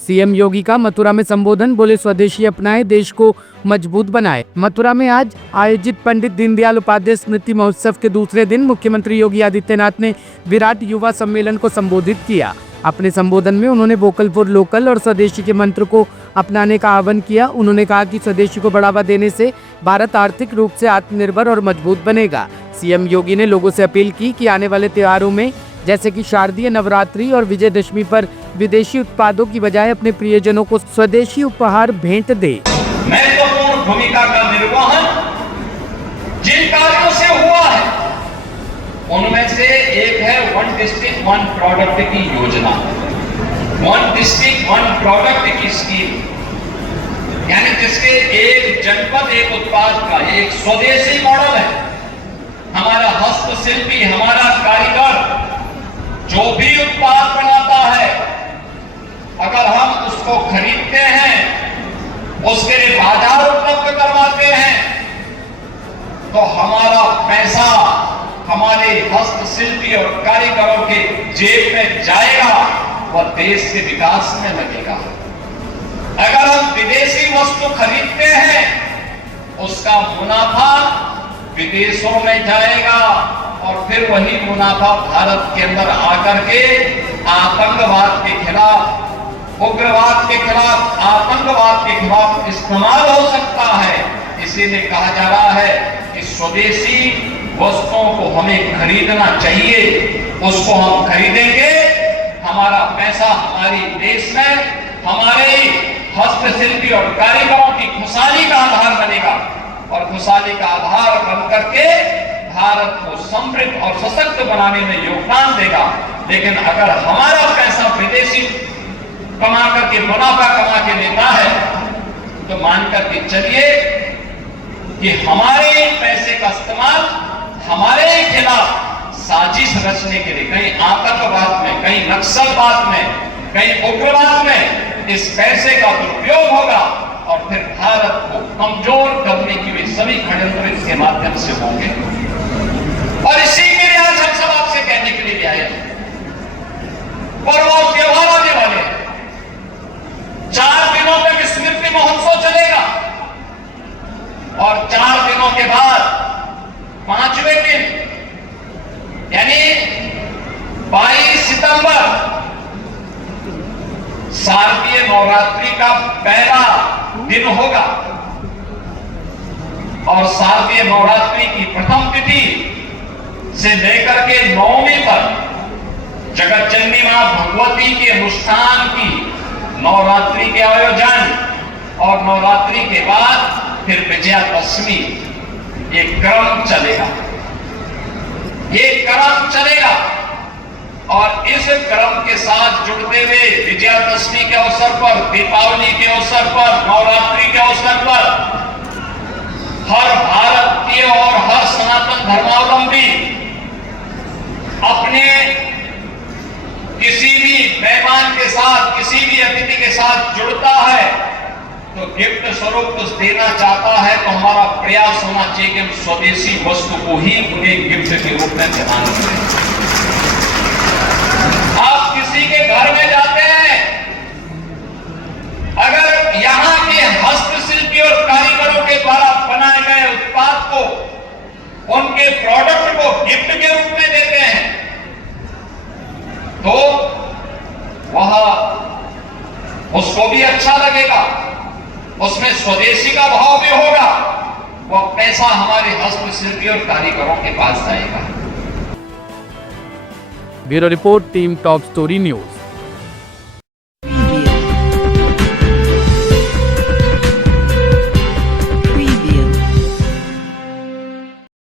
CM योगी का मथुरा में संबोधन, बोले स्वदेशी अपनाएं, देश को मजबूत बनाएं। मथुरा में आज आयोजित पंडित दीनदयाल उपाध्याय स्मृति महोत्सव के दूसरे दिन मुख्यमंत्री योगी आदित्यनाथ ने विराट युवा सम्मेलन को संबोधित किया। अपने संबोधन में उन्होंने वोकल फॉर लोकल और स्वदेशी के मंत्र को अपनाने का आह्वान किया। उन्होंने कहा कि स्वदेशी को बढ़ावा देने से भारत आर्थिक रूप से आत्मनिर्भर और मजबूत बनेगा। सीएम योगी ने लोगों से अपील की कि आने वाले त्योहारों में जैसे कि शारदीय नवरात्रि और विजयदशमी पर विदेशी उत्पादों की बजाय अपने प्रियजनों को स्वदेशी उपहार भेंट दे। महत्वपूर्ण भूमिका का निर्वहन जिन कार्यों से हुआ है उनमें से एक है वन डिस्ट्रिक्ट वन प्रोडक्ट की योजना, वन डिस्ट्रिक्ट वन प्रोडक्ट की स्कीम, यानी जिसके एक जनपद एक उत्पाद का एक स्वदेशी मॉडल है। हमारा हस्तशिल्पी, हमारा कारीगर जो भी उत्पाद बनाता है, अगर हम उसको खरीदते हैं, उसके लिए बाजार उपलब्ध करवाते हैं, तो हमारा पैसा हमारे हस्तशिल्पी और कारीगरों के जेब में जाएगा, वह देश के विकास में लगेगा। अगर हम विदेशी वस्तु खरीदते हैं, उसका मुनाफा विदेशों में जाएगा और फिर वही मुनाफा भारत के अंदर आकर के आतंकवाद के खिलाफ, उग्रवाद के खिलाफ, आतंकवाद के खिलाफ इस्तेमाल हो सकता है। इसीलिए कहा जा रहा है कि स्वदेशी वस्तुओं को हमें खरीदना चाहिए, उसको हम खरीदेंगे, हमारा पैसा हमारी देश में हमारे हस्तशिल्पी और कारीगरों की खुशहाली का आधार बनेगा और खुशहाली का आधार बनकर के भारत को समृद्ध और सशक्त बनाने में योगदान देगा। लेकिन अगर हमारा पैसा विदेशी कमा करके, मुनाफा कमा के लेता है, तो मान करके चलिए कि हमारे पैसे का इस्तेमाल हमारे खिलाफ साजिश रचने के लिए, कहीं आतंकवाद में, कहीं नक्सलवाद में, कहीं उग्रवाद में इस पैसे का दुरुपयोग होगा और फिर भारत को कमजोर करने की भी सभी षड्यंत्र इसके माध्यम से होंगे। और इसी के लिए आज हम सब आपसे कहने के लिए आए हैं। पर्व और त्योहार आने वाले हैं, 4 दिनों तक स्मृति महोत्सव चलेगा और 4 दिनों के बाद 5वें दिन यानी 22 सितंबर शारदीय नवरात्रि का पहला दिन होगा और शारदीय नवरात्रि की प्रथम तिथि से लेकर के 9वीं तक जगत जननी मां भगवती के अनुष्ठान की नवरात्रि के आयोजन और नवरात्रि के बाद फिर विजयादशमी, ये क्रम चलेगा, ये क्रम चलेगा। और इस क्रम के साथ जुड़ते हुए विजयादशमी के अवसर पर, दीपावली के अवसर पर, नवरात्रि के अवसर पर हर भारतीय और हर सनातन धर्मावलंबी अपने किसी भी मेहमान के साथ, किसी भी अतिथि के साथ जुड़ता है तो गिफ्ट स्वरूप कुछ देना चाहता है, तो हमारा प्रयास होना चाहिए कि हम स्वदेशी वस्तु को ही उन्हें गिफ्ट के रूप में प्रदान करें। आप किसी के घर में जाते हैं, अगर यहां के हस्तशिल्पी और कारीगरों के द्वारा बनाए गए उत्पाद को, उनके प्रोडक्ट को गिफ्ट के रूप में देते हैं, तो वह उसको भी अच्छा लगेगा, उसमें स्वदेशी का भाव भी होगा, वह पैसा हमारे हस्तशिल्पी और कारीगरों के पास जाएगा। Bureau report, team top story news.